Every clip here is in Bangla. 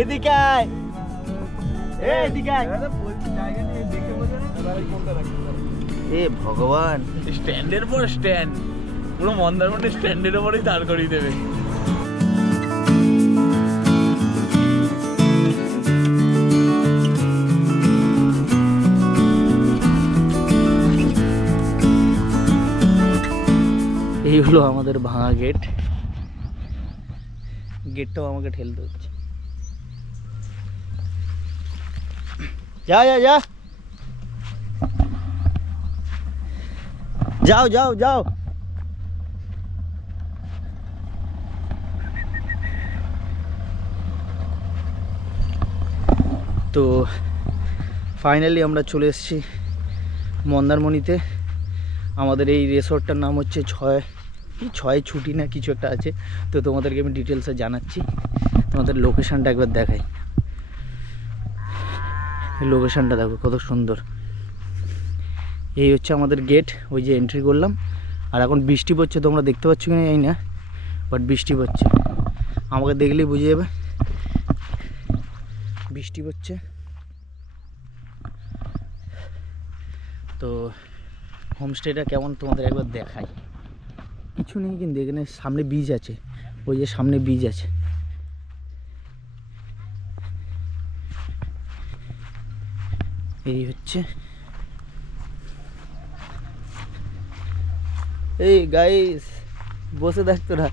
এদিকে আয়। আয়? এ ভগবান। স্ট্যান্ডের পর স্ট্যান্ড। পুরো মন্দারমণি স্ট্যান্ডের ওপরেই দাঁড় করিয়ে দেবে। এই হলো আমাদের ভাঙা গেট। গেটটাও আমাকে ঠেলতে হচ্ছে। যা যা যা। যাও যাও যাও। তো ফাইনালি আমরা চলে এসেছি মন্দারমণিতে। আমাদের এই রিসর্টটার নাম হচ্ছে ছয় কি, ছয় ছুটি না কিছু একটা আছে। তো তোমাদেরকে আমি ডিটেলসে জানাচ্ছি। তোমাদের লোকেশানটা একবার দেখাই। লোকেশানটা দেখো, কত সুন্দর। এই হচ্ছে আমাদের গেট ওই যে এন্ট্রি করলাম। আর এখন বৃষ্টি পড়ছে, তোমরা দেখতে পাচ্ছ কি না এই না বাট বৃষ্টি পড়ছে। আমাকে দেখলেই বুঝে যাবে। বৃষ্টি পড়ছে। তো হোমস্টেটা কেমন তোমাদের একবার দেখাই। কিছু নেই কিন্তু এখানে সামনে বীজ আছে। ওই যে সামনে বীজ আছে। এই হচ্ছে। এই গাইস বসে দেখ তোরা।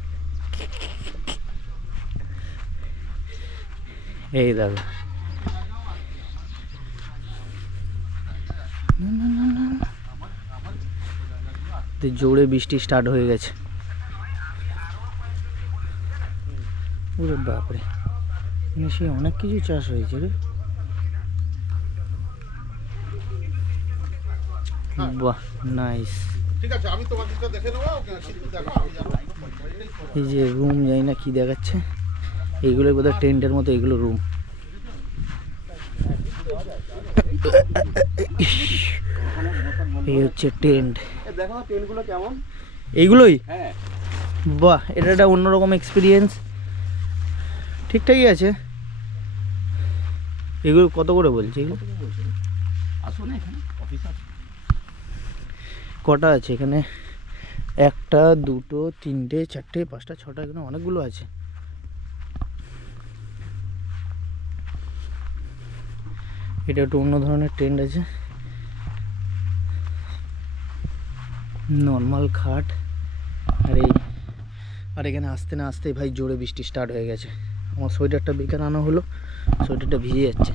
এই দাদা। জোরে বৃষ্টি স্টার্ট হয়ে গেছে। বাপরে। সে অনেক কিছু চাষ হয়েছে রে বাহ নাইস ঠিক আছে আমি তোমাদেরটা দেখে নেব কিন্তু দেখো আমি যাব। এই যে রুম যাই না কি দেখাচ্ছে। এইগুলো বোধহয় টেন্টের মতো এগুলো রুম এই হচ্ছে টেন্ট। দেখো ট্রেনগুলো কেমন? এইগুলোই? হ্যাঁ। বাহ এটা একটা অন্যরকম এক্সপিরিয়েন্স ঠিকঠাকই আছে। এগুলো কত করে বলছে এগুলো? আসো না এখানে অফিস আছে। কটা আছে এখানে? একটা, দুটো, তিনটে, চারটে, পাঁচটা, ছটা, এখানে অনেকগুলো আছে। এটা একটু অন্য ধরনের ট্রেন্ড আছে। নর্মাল খাট। আর এই আর এখানে আসতে না আসতে ভাই জোরে বৃষ্টি স্টার্ট হয়ে গেছে। আমার সোয়েটারটা বেকার আনা হলো, সোয়েটারটা ভিজে যাচ্ছে।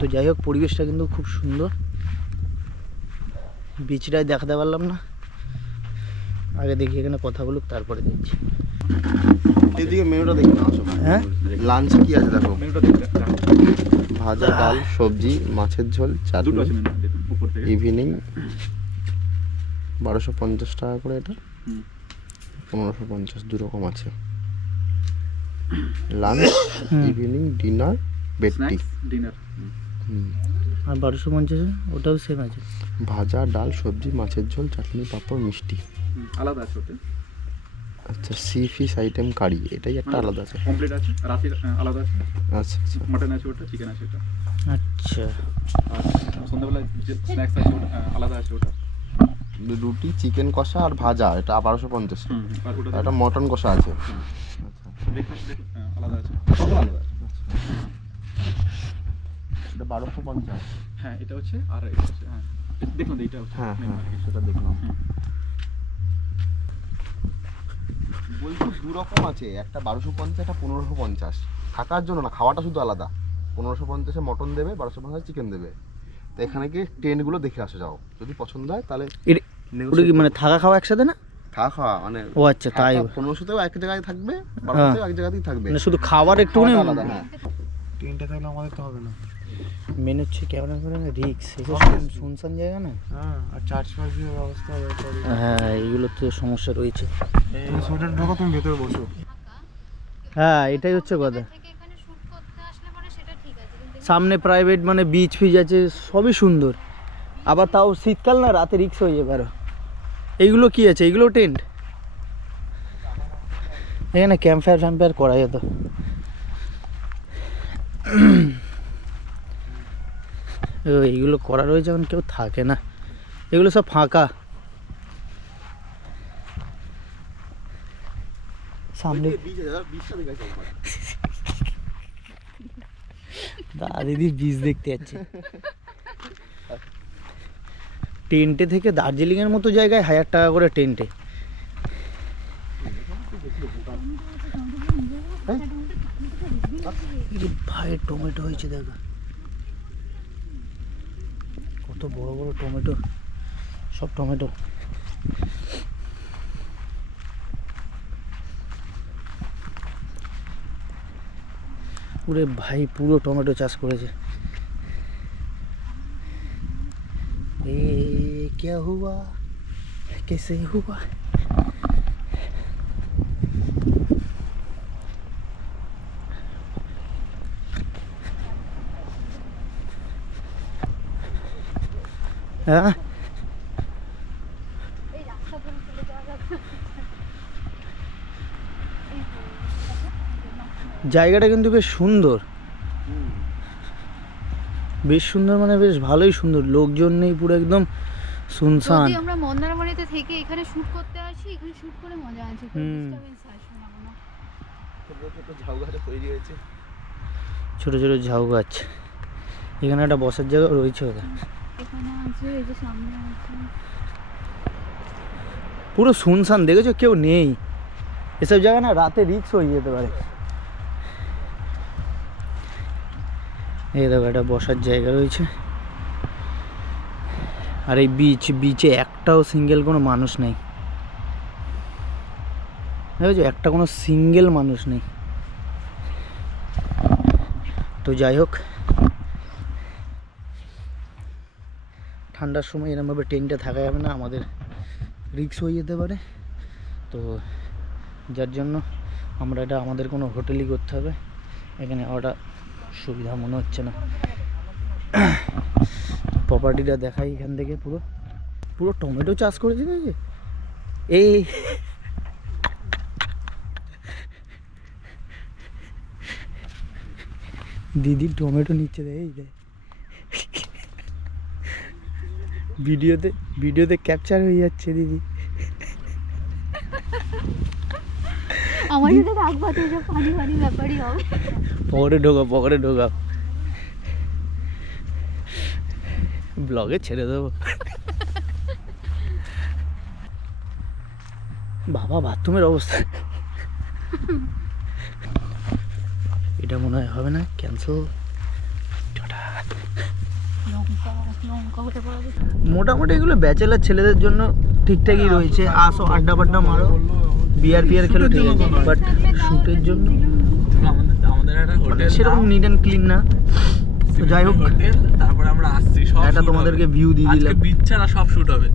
তো যাই হোক, পরিবেশটা কিন্তু খুব সুন্দর। বিচটাই দেখাতে পারলাম না। আগে দেখি এখানে কথা বলুক তারপরে দেখছি। এদিকে মেনুটা দেখে আসো হ্যাঁ? লাঞ্চে কি আছে দেখো? মেনুটা ভাজা ডাল সবজি মাছের ঝোল দুটো চাটনি ইভিনিং। বারোশো পঞ্চাশ টাকা করে এটা। পনেরোশো পঞ্চাশ দু রকম আছে। Lunch evening dinner snacks dinner. আর বারোশো পঞ্চাশে ওটাও সেম আছে। ভাজা ডাল সবজি মাছের ঝোল চাটনি পাঁপড় মিষ্টি। আলাদা আছে ওটা আচ্ছা সি ফিশ আইটেম কারি এটাই একটা আলাদা আছে। কমপ্লিট আছে? রাতের আলাদা আছে? আচ্ছা আচ্ছা। মাটন আছে ওটা চিকেন আছে ওটা? আচ্ছা। আর সন্ধ্যাবেলা যে স্ন্যাক্স আছে ওটা আলাদা আছে ওটা? রুটি চিকেন কষা আর ভাজা এটা বারোশো পঞ্চাশ। একটা মটন কষা আছে। আহ, আলাদা আছে। আলাদা আছে। এটা বারোশো পঞ্চাশ। হ্যাঁ এটা হচ্ছে আর হ্যাঁ। দেখুন হচ্ছে হ্যাঁ হ্যাঁ সেটা দেখলাম। বলছি দু রকম আছে একটা বারোশো পঞ্চাশ একটা পনেরোশো পঞ্চাশ। থাকার জন্য না খাওয়াটা শুধু আলাদা। পনেরোশো পঞ্চাশে মটন দেবে বারোশো পঞ্চাশ চিকেন দেবে। তো এখানে গিয়ে টেন্টগুলো দেখে আসা যাও। যদি পছন্দ হয় তাহলে এটা মানে থাকা খাওয়া একসাথে না? থাকা খাওয়া মানে ও আচ্ছা তাই। পনেরোশোতেও এক জায়গায় থাকবে হ্যাঁ। বারোশোতেও এক জায়গাতেই থাকবে। মানে শুধু খাবার একটু আলাদা হ্যাঁ। তিনটে থাকলে আমাদের তো হবে না। মেন হচ্ছে কেমন করে না রিক্স শুনশান জায়গা না? হ্যাঁ আর চার্জ ফার্জের ব্যবস্থা হ্যাঁ এইগুলো তো সমস্যা রয়েছে। সোয়েটার ঢোকো তুমি ভেতরে বসো। হ্যাঁ এটাই হচ্ছে কথা। থেকে এখানে শুট করতে আসলে পরে সেটা ঠিক আছে কিন্তু সামনে প্রাইভেট মানে বিচ ফিচ আছে সবই সুন্দর। আবার তাও শীতকাল না রাতে রিক্স হয়ে যাবে আরও। এইগুলো কি আছে? এইগুলো টেন্ট এখানে ক্যাম্প ফায়ার ফ্যাম্প ফায়ার করা যেত। এইগুলো করা রয়েছে এখন কেউ থাকে না এগুলো সব ফাঁকা। সামনে দাদা বীজ দেখতে যাচ্ছে। টেন্টে থেকে দার্জিলিংয়ের মতো জায়গায় হাজার টাকা করে টেন্টে। ভাই টমেটো হয়েছে দেখো। কত বড় বড় টমেটো, সব টমেটো। পুরে ভাই, পুরো টমেটো চাষ করেছে। এ কে হুয়া কেসে হুয়া? হ্যাঁ? জায়গাটা কিন্তু বেশ সুন্দর। বেশ সুন্দর মানে বেশ ভালোই সুন্দর। লোকজন নেই পুরো একদম শুনশান। আমরা মন্দারমণিতে থেকে এখানে শুট করতে আসি এখানে শুট করে মজা আছে। ছোট ছোট ঝাউ গাছ। এখানে একটা বসার জায়গা রয়েছে ওদের। পুরো শুনশান দেখেছ? কেউ নেই। এসব জায়গা না রাতে রিক্স হয়ে যেতে পারে। এই দেখো, একটা বসার জায়গা রয়েছে। আর এই বিচ বিচে একটাও সিঙ্গেল কোনো মানুষ নেই। দেখেছ? একটা কোনো সিঙ্গেল মানুষ নেই। তো যাই হোক ঠান্ডার সময় এরমভাবে টেন্টে থাকা যাবে না, আমাদের রিক্স হয়ে যেতে পারে। তো যার জন্য আমরা এটা আমাদের কোনো হোটেলই করতে হবে। এখানে ওটা সুবিধা মনে হচ্ছে না। প্রপার্টিটা দেখাই এখান থেকে পুরো। পুরো টমেটো চাষ করেছে দেখি এই দিদি টমেটো নিচ্ছে দেখ এই দেখ ভিডিওতে ভিডিওতে ক্যাপচার হয়ে যাচ্ছে দিদি। আমার সাথে রাখবা তো যে পানি পানি ব্যাপারই হবে। পকেটে ঢোকাও পকেটে ঢোকাও। ব্লগে ছেড়ে দেবো। বাবা বাথরুমের অবস্থা। এটা মনে হয় হবে না ক্যান্সেল মোটামুটি এগুলো ব্যাচেলার ছেলেদের জন্য ঠিকঠাকই রয়েছে। আসো আড্ডা ফাড্ডা মারো। বিয়ার পিয়ার খেলো ঠিক আছে বাট শ্যুটের জন্য আমাদের আমাদের একটা হোটেল সেরকম নিট অ্যান্ড ক্লিন না। যাই হোক। তারপরে আমরা আসছি সব একটা তোমাদেরকে ভিউ দিয়ে আজকে দিলাম। বিচ্ছারা সব শুট হবে।